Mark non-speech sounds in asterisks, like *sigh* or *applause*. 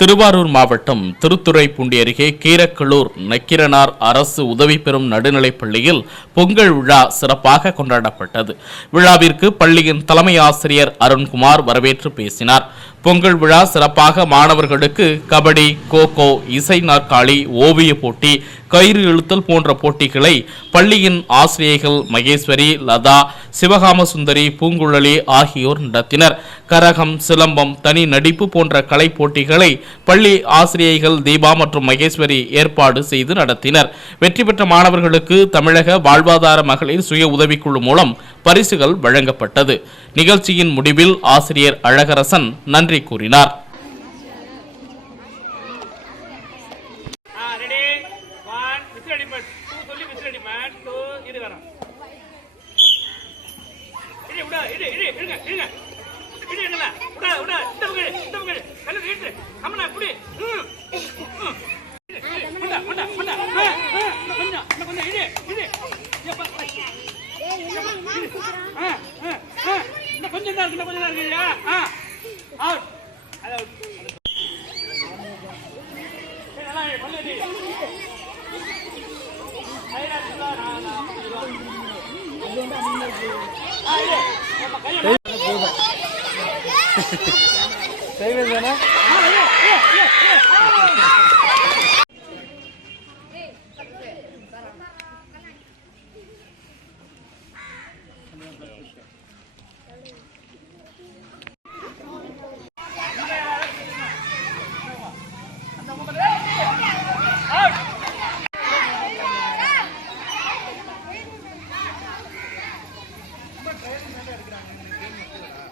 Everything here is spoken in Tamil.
திருவாரூர் மாவட்டம் திருத்துறைப்பூண்டி அருகே கீரக்களூர் நக்கிரனார் அரசு உதவி பெறும் நடுநிலைப் பள்ளியில் பொங்கல் விழா சிறப்பாக கொண்டாடப்பட்டது. விழாவிற்கு பள்ளியின் தலைமை ஆசிரியர் அருண்குமார் வரவேற்று பேசினார். பொங்கல் விழா சிறப்பாக மாணவர்களுக்கு கபடி கோகோ இசை நாற்காலி ஓவிய போட்டி கயிறு இழுத்தல் போன்ற போட்டிகளை பள்ளியின் ஆசிரியர்கள் மகேஸ்வரி லதா சிவகாம சுந்தரி பூங்குழலி ஆகியோர் நடத்தினர். கரகம் சிலம்பம் தனி நடிப்பு போன்ற கலை போட்டிகளை பள்ளி ஆசிரியைகள் தீபா மற்றும் மகேஸ்வரி ஏற்பாடு செய்து நடத்தினர். வெற்றி பெற்ற மாணவர்களுக்கு தமிழக வாழ்வாதார மகளிர் சுய உதவிக்குழு மூலம் பரிசுகள் வழங்கப்பட்டது. நிகழ்ச்சியின் முடிவில் ஆசிரியர் அழகரசன் நன்றி கூறினார். ரெடி. ஒன் விசில் அடிப்பேன். டூ சொல்லி விசில் அடிப்பேன். டூ இது வரும் இருங்க இருங்க இடி என்னல விட விட இந்த பக்கம் இடு, இந்த பக்கம் இடு. கல்லு இட்டு அம்மனா புடி ம், ம். இடு, இடு, முண்டா, முண்டா, முண்டா. ஆ, ஆ, இன்னும் கொஞ்சம் இன்னும் கொஞ்சம் இடி இடி எப்பா, ஆ, ஆ, ஆ. இன்னும் கொஞ்சம் தான் இருக்கு இன்னும் கொஞ்சம் தான் இருக்கு இல்லையா? ஆ அவுட் அது அவுட் ஏய், நல்லா இரு, பல்லு அடி. கையில அடிச்சுடா, நான், நான் அமுக்கிடுவேன். ஆ, இரு. *laughs* ஆமா, கையை பேரண்ட்ஸ் தான் எடுக்கிறாங்க.